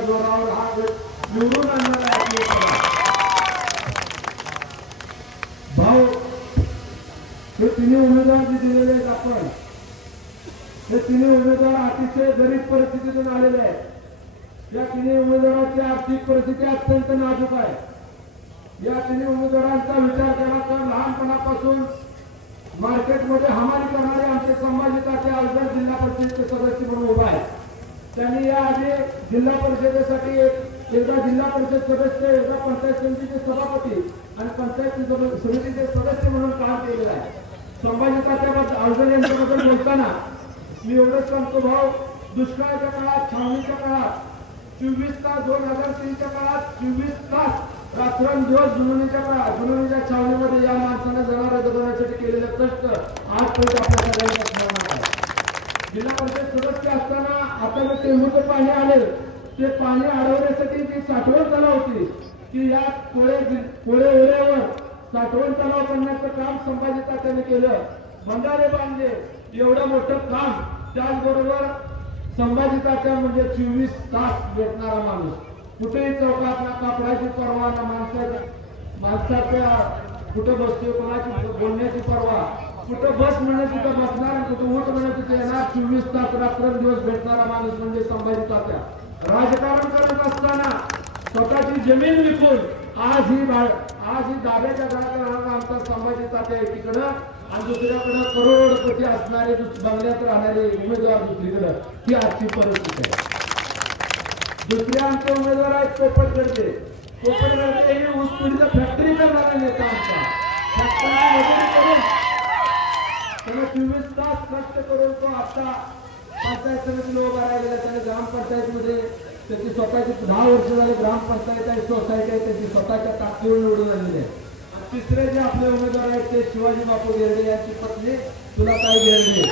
मतांच्या जोरावर हा गट निवडून आणणारा आहे. भाऊ हे तिन्ही उमेदवार जे दिलेले आहेत आपण, हे तिन्ही उमेदवार अतिशय गरीब परिस्थितीतून आलेले आहेत. या तिन्ही उमेदवारांची आर्थिक परिस्थिती अत्यंत नाजूक आहे. या तिन्ही उमेदवारांचा विचार केला तर लहानपणापासून मार्केटमध्ये हमाली करणारे आमचे संभाजी तात्या अवघड जिल्हा परिषदेचे सदस्य म्हणून उभा आहे. त्यांनी या आधी जिल्हा परिषदेसाठी एकदा जिल्हा परिषद सदस्य, एकदा पंचायत समितीचे सभापती आणि पंचायत समितीचे सदस्य म्हणून काम केलेलं आहे. संभाजी तात्याबद्दल अवघड यांच्याबद्दल बोलताना मी एवढंच सांगतो, भाऊ, दुष्काळाच्या काळात, छावणीच्या काळात 24 तास 2003च्या काळात 24 तास रात्रंदिवस जुनोनीच्या छावणीमध्ये या माणसाने जनावर जगवण्यासाठी केलेले कष्ट आजपर्यंत आपल्या सगळ्यांना स्मरणात आहे. जिल्हा परिषद सदस्य असताना आता जे टेंबूचं पाणी आले, ते पाणी अडवण्यासाठी जी साठवण तलाव होती, की या कोळे ओढ्यावर साठवण तलाव करण्याचं काम संभाजी तात्याने केलं. बंधारे बांधले, एवढं मोठं काम. त्याचबरोबर संभाजी तात्या म्हणजे 24 तास भेटणारा माणूस. कुठेही चौकात ना कापडाची पर्वा, ना माणसाच्या कुठं बसतो, कोणाची बोलण्याची पर्वा, कुठं बस म्हणजे तिथं बसणार, कुठं उठ म्हणजे तिथे येणार. 24 तास रात्रंदिवस भेटणारा माणूस म्हणजे संभाजी तात्या. राजकारण करत असताना स्वतःची जमीन विकून आज ही दाब्याच्या घरात राहणारा आमचा संभाजी तात्या एकीकडं आणि दुसऱ्याकडं करोडपती असणारे बंगल्यात राहणारे उमेदवार दुसरीकडं. ही आजची परिस्थिती आहे. दुसरे आमचे उमेदवार आहेत पोपटगडचे. पोपटगडचे हे ऊसतोडीचा फॅक्टरी करणारा नेता आमचा. फॅक्टरी वगैरे करून त्याने 24 तास कष्ट करून तो आता पंचायत समितीला उभा राहिलेला. त्याने ग्रामपंचायतमध्ये त्याची स्वतःची 10 वर्ष झाले ग्रामपंचायत आहे, सोसायटी आहे, त्याची स्वतःच्या ताकदीवर निवडून आलेली आहे. आणि तिसरे जे आपले उमेदवार आहेत ते शिवाजी बापू घेरडे यांची पत्नी सुलाताई घेरडे.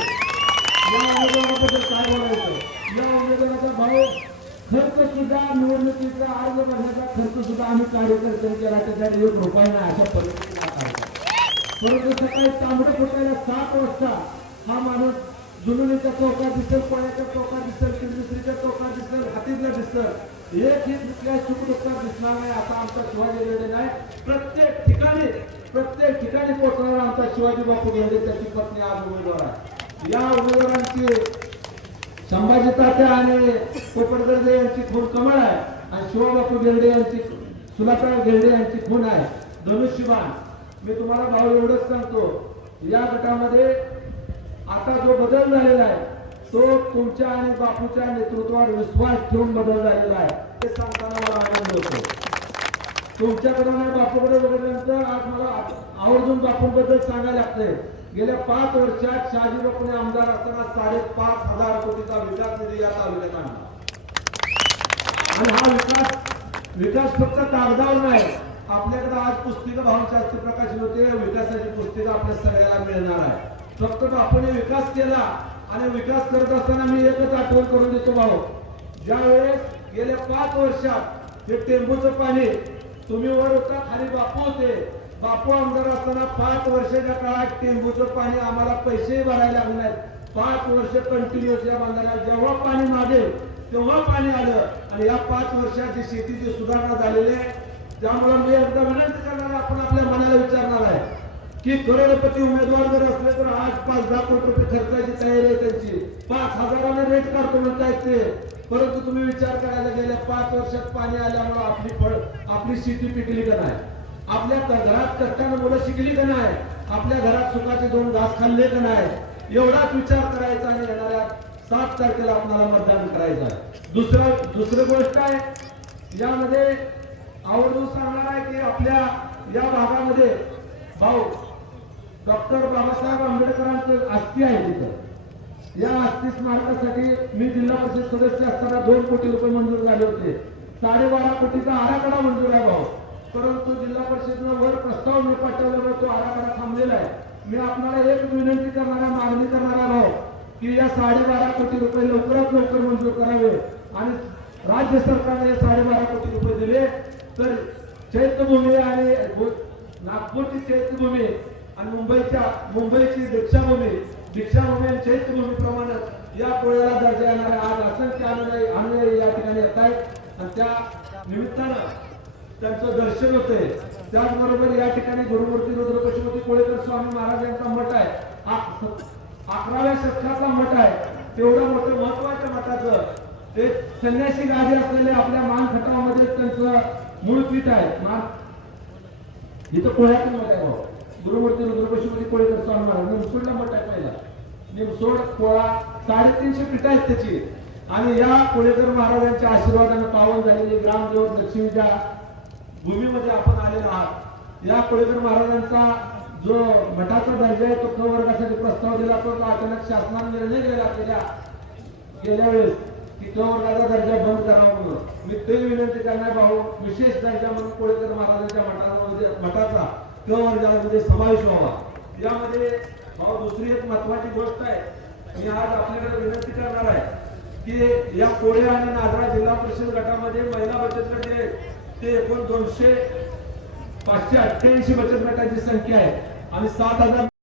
या उमेदवाराबद्दल काय बोलायचं? या उमेदवाराचा भाऊ खर्च सुद्धा, निवडणुकीचा अर्ज भरण्याचा खर्च सुद्धा आम्ही कार्यकर्त्यांनी केला, त्याच्यात 1 रुपया नाही अशा पद्धतीने काढला. परंतु सकाळी तांबडे फुटायला 7 वाजता हा माणूस जुनोनीच्या चौकात दिसेल, कोण्याच्या चौकात दिसेल, किंद्रेश्वरीच्या चौकात दिसेल, हातीतला दिसेल. एक ही कुठल्या सुखदुःखात दिसणार नाही असा आमचा शिवाजी घेरडे नाही. प्रत्येक ठिकाणी पोहोचणारा आमचा शिवाजी बापू घेरडे, त्याची पत्नी आज उमेदवार आहे. या उमेदवारांची संभाजी तात्या आणि पोपटगडे यांची खून कमळ आहे आणि शिवबापू घेरडे यांची, सुलाताई घेरडे यांची खून आहे धनुष्यबाण. मी तुम्हाला भाऊ एवढंच सांगतो, या गटामध्ये आता जो बदल झालेला आहे तो तुमच्या आणि बापूच्या नेतृत्वावर विश्वास ठेवून बदल झालेला आहे. ते सांगताना मला आनंद होतो. तुमच्याकडे नाही बापूकडे वगैरेनंतर आज मला आवर्जून बापूंबद्दल सांगायला लागतंय. गेल्या 5 वर्षात शहाजी बापूने आमदार असताना 5,500 कोटीचा विकास निधी या तालुक्यात आणला. आणि हा विकास फक्त कागदावर नाही. आपल्याकडे आज पुस्तिका भावशास्त्री प्रकाशित होते, विकासाची पुस्तिका आपल्या सगळ्याला मिळणार आहे. फक्त बापूने विकास केला आणि विकास करत असताना मी एकच आठवण करून देतो भाऊ, ज्यावेळेस गेल्या 5 वर्षात हे टेंबूचं पाणी, तुम्ही वर होता, खाली बापू होते. बापू आमदार असताना 5 वर्षाच्या काळात टेंबूचं पाणी आम्हाला पैसे भरायला लागले नाहीत. 5 वर्ष कंटिन्युअस या बंधाऱ्याला जेव्हा पाणी मागेल तेव्हा पाणी आलं. आणि या 5 वर्षाची शेतीची सुधारणा झालेली आहे. त्यामुळे मी एकदा विनंती करणार, आपण आपल्या मनाला विचारणार आहे की करोडपती उमेदवार जर असले तर आज 5-10 कोटी रुपये खर्चाची तयारी आहे त्यांची. 5,000 रेट काढतो म्हणतायत ते. परंतु तुम्ही विचार करायला गेल्या 5 वर्षात पाणी आल्यामुळे आपली शेती पिकली का नाही? आपल्या घरात कष्टानं मुलं शिकली का नाही? आपल्या घरात सुखाचे 2 घास खाल्ले का नाही? एवढाच विचार करायचा आणि येणाऱ्या 7 तारखेला आपल्याला मतदान करायचं आहे. दुसरी गोष्ट आहे, यामध्ये आवर्जून सांगणार आहे की आपल्या या भागामध्ये भाऊ डॉक्टर बाबासाहेब आंबेडकरांचे अस्थी आहे तिथं. या अस्थी स्मारकासाठी मी जिल्हा परिषद सदस्य असताना 2 कोटी रुपये मंजूर झाले होते. 12.5 कोटीचा आराखडा मंजूर आहे भाऊ. परंतु जिल्हा परिषदेनं वर प्रस्ताव मी पाठवल्यामुळे तो आराखडा थांबलेला आहे. मी आपल्याला एक विनंती करणारा, मागणी करणारा भाऊ की या 12.5 कोटी रुपये लवकरात लवकर मंजूर करावे. आणि राज्य सरकारने 12.5 कोटी रुपये दिले तर चैत्यभूमी आणि नागपूरची चैत्यभूमी आणि मुंबईची दीक्षाभूमी आणि चैत्यभूमी प्रमाणे या पोळ्याला दर्जा येणारे आज असंख्य अनुयायी या ठिकाणी येत आहेत. आणि त्या निमित्तानं त्यांचं दर्शन होतंय. त्याचबरोबर या ठिकाणी गुरुमूर्ती रुद्र पशुपती कोळेकर स्वामी महाराज यांचा मठ आहे. 11व्या शतकाचा मठ आहे. तेवढं मोठं महत्वाच्या मठाचं ते संन्यासी गादी असलेले आपल्या मानखटावामध्ये त्यांचं मूळ पीठ आहे. इथं कोळ्यातून मठ आहे. गुरुमूर्ती रुद्र पशुपती कोळेकर स्वामी महाराज निमसोडला मठ आहे. पहिला निमसोड कोळा 350 पीठ आहेत त्याची. आणि या कोळेकर महाराजांच्या आशीर्वादाने पावन झालेली ग्रामदेव लक्ष्मीच्या भूमीमध्ये आपण आलेलो आहात. या कोळेकर महाराजांचा जो मठाचा दर्जा आहे तो क वर्गासाठी प्रस्ताव दिला, तो अचानक शासनाने निर्णय घेतला गेल्या वेळेस की क वर्गाचा दर्जा बंद करावा म्हणून. मी ते विनंती करणार भाऊ, विशेष दर्जा म्हणून कोळेकर महाराजांच्या मठाचा क वर्गामध्ये समावेश व्हावा. यामध्ये भाऊ दुसरी एक महत्वाची गोष्ट आहे. मी आज आपल्याकडे विनंती करणार आहे की या कोळे आणि नागरा जिल्हा परिषद गटामध्ये महिला बचत गट ते एकूण 588 बचत गटाची संख्या आहे आणि 7,000